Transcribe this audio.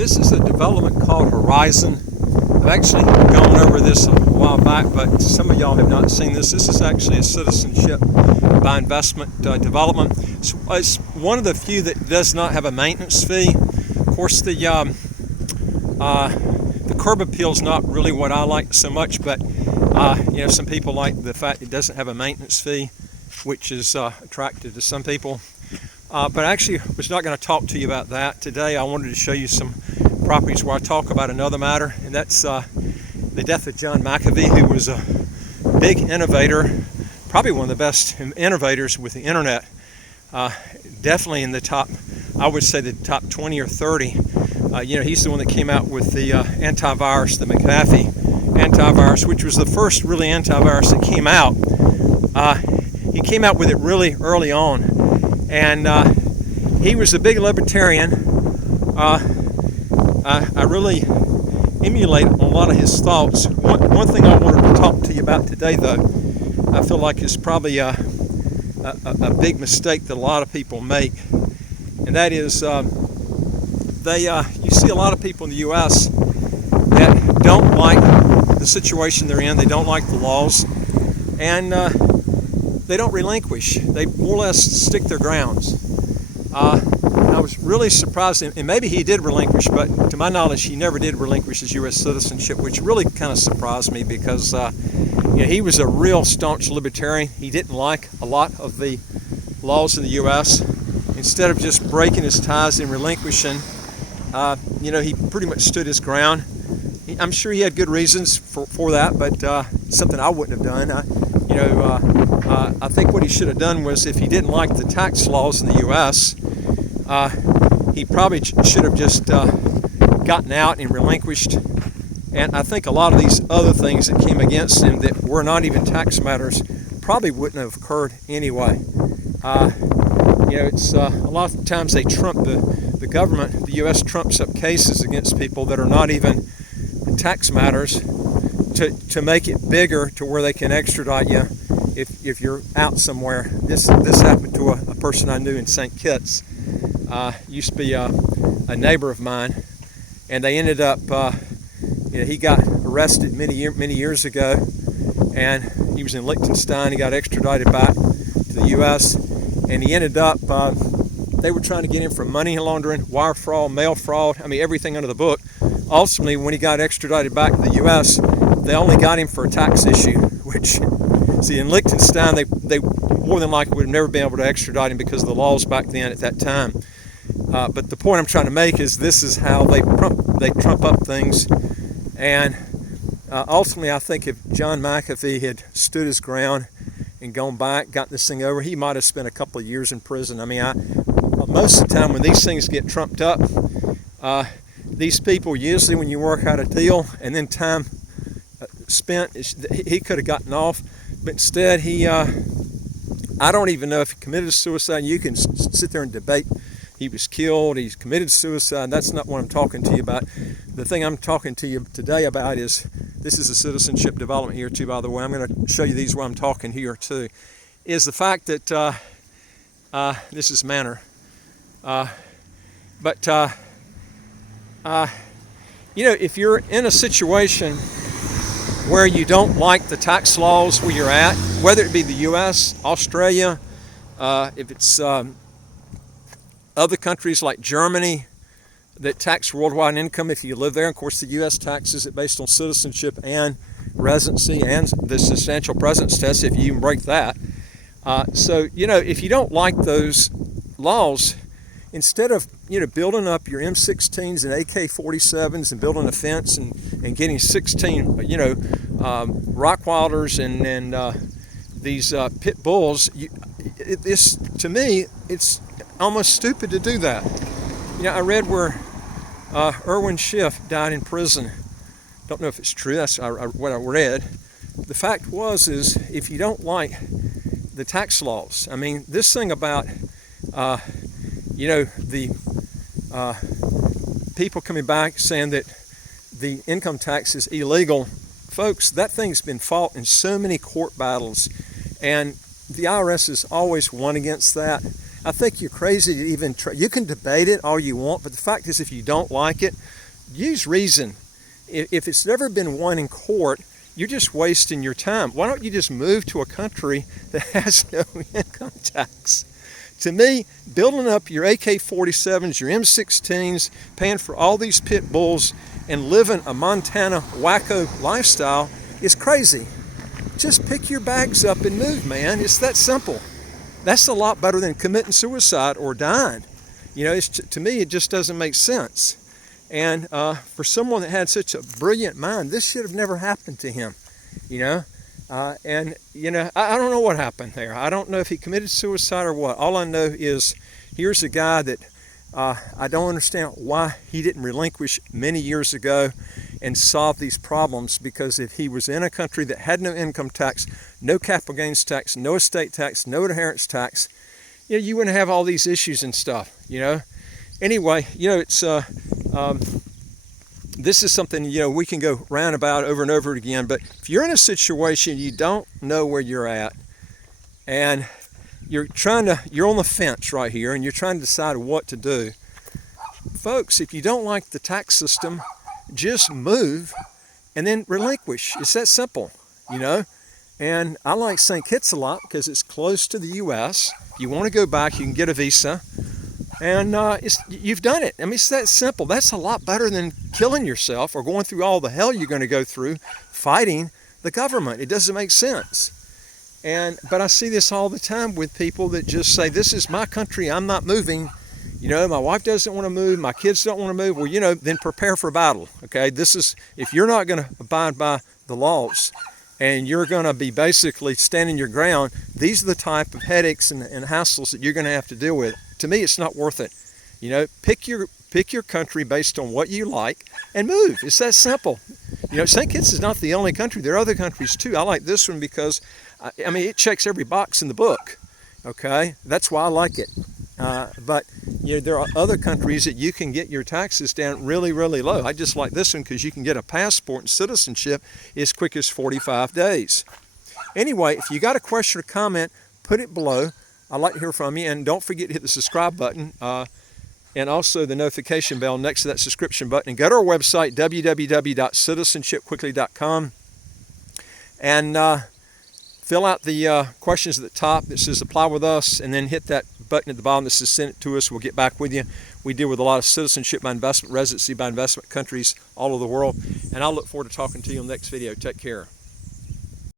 This is a development called Horizon. I've actually gone over this a while back, but some of y'all have not seen this. This is actually a citizenship by investment development. So it's one of the few that does not have a maintenance fee. Of course, the curb appeal is not really what I like so much, but some people like the fact it doesn't have a maintenance fee, which is attractive to some people. But I actually was not going to talk to you about that today. I wanted to show you some properties where I talk about another matter, and that's the death of John Mcafee, who was a big innovator, probably one of the best innovators with the internet. Definitely in the top, I would say the top 20 or 30. He's the one that came out with the antivirus, the Mcafee antivirus, which was the first really antivirus that came out. He came out with it really early on. And he was a big libertarian. I really emulate a lot of his thoughts. One thing I wanted to talk to you about today, though, I feel like is probably a big mistake that a lot of people make, and that is you see a lot of people in the U.S. that don't like the situation they're in. They don't like the laws, and they don't relinquish. They more or less stick their grounds. I was really surprised, and maybe he did relinquish, but to my knowledge, he never did relinquish his U.S. citizenship, which really kind of surprised me because he was a real staunch libertarian. He didn't like a lot of the laws in the U.S. Instead of just breaking his ties and relinquishing, he pretty much stood his ground. I'm sure he had good reasons for that, but something I wouldn't have done. I think what he should have done was, if he didn't like the tax laws in the U.S., he probably should have just gotten out and relinquished. And I think a lot of these other things that came against him that were not even tax matters probably wouldn't have occurred anyway. It's a lot of times they trump the government. The U.S. trumps up cases against people that are not even tax matters to make it bigger to where they can extradite you if you're out somewhere. This happened to a person I knew in St. Kitts. Used to be a neighbor of mine, and they ended up he got arrested many years ago, and he was in Liechtenstein. He got extradited back to the U.S., and he ended up they were trying to get him for money laundering, wire fraud, mail fraud, everything under the book. Ultimately, when he got extradited back to the U.S., they only got him for a tax issue, which, see, in Liechtenstein, they more than likely would have never been able to extradite him because of the laws back then at that time. But the point I'm trying to make is this is how they trump up things. And ultimately, I think if John Mcafee had stood his ground and gone back, gotten this thing over, he might have spent a couple of years in prison. Most of the time when these things get trumped up, these people usually, when you work out a deal and then time spent, he could have gotten off, but instead I don't even know if he committed suicide. You can sit there and debate he was killed, he's committed suicide. That's not what I'm talking to you about. The thing I'm talking to you today about is, this is a citizenship development here too, by the way. I'm going to show you these while I'm talking here too, is the fact that this is Manor. If you're in a situation where you don't like the tax laws where you're at, whether it be the U.S., Australia, if it's other countries like Germany that tax worldwide income if you live there. Of course, the U.S. taxes it based on citizenship and residency and the substantial presence test if you even break that. If you don't like those laws, instead of building up your M16s and AK-47s and building a fence and getting 16 Rockwilders and these pit bulls, to me it's almost stupid to do that. I read where Irwin Schiff died in prison. Don't know if it's true. That's what I read. The fact is if you don't like the tax laws, this thing about the people coming back saying that the income tax is illegal, folks, that thing's been fought in so many court battles, and the IRS has always won against that. I think you're crazy to even try. You can debate it all you want, but the fact is, if you don't like it, use reason. If it's never been won in court, you're just wasting your time. Why don't you just move to a country that has no income tax? To me, building up your AK-47s, your M16s, paying for all these pit bulls, and living a Montana wacko lifestyle is crazy. Just pick your bags up and move, man. It's that simple. That's a lot better than committing suicide or dying. You know, to me, it just doesn't make sense. And for someone that had such a brilliant mind, this should have never happened to him, you know. And, you know, I don't know what happened there. I don't know if he committed suicide or what. All I know is here's a guy that I don't understand why he didn't relinquish many years ago and solve these problems, because if he was in a country that had no income tax, no capital gains tax, no estate tax, no inheritance tax, you know, you wouldn't have all these issues and stuff, you know. Anyway, you know, it's this is something, you know, we can go round about over and over again, but if you're in a situation you don't know where you're at and you're on the fence right here and you're trying to decide what to do, folks, if you don't like the tax system, just move and then relinquish. It's that simple, you know. And I like St. Kitts a lot because it's close to the U.S. If you want to go back, you can get a visa. And you've done it. I mean, it's that simple. That's a lot better than killing yourself or going through all the hell you're going to go through fighting the government. It doesn't make sense. But I see this all the time with people that just say, this is my country, I'm not moving. You know, my wife doesn't want to move, my kids don't want to move. Well, you know, then prepare for battle, okay? This is, if you're not going to abide by the laws and you're going to be basically standing your ground, these are the type of headaches and hassles that you're going to have to deal with. To me, it's not worth it. You know, pick your country based on what you like and move. It's that simple. You know, St. Kitts is not the only country. There are other countries too. I like this one because, I mean, it checks every box in the book. Okay, that's why I like it. But you know, there are other countries that you can get your taxes down really, really low. I just like this one because you can get a passport and citizenship as quick as 45 days. Anyway, if you got a question or comment, put it below. I'd like to hear from you, and don't forget to hit the subscribe button and also the notification bell next to that subscription button. And go to our website, www.citizenshipquickly.com, and fill out the questions at the top that says apply with us, and then hit that button at the bottom that says send it to us. We'll get back with you. We deal with a lot of citizenship by investment, residency by investment countries all over the world, and I'll look forward to talking to you in the next video. Take care.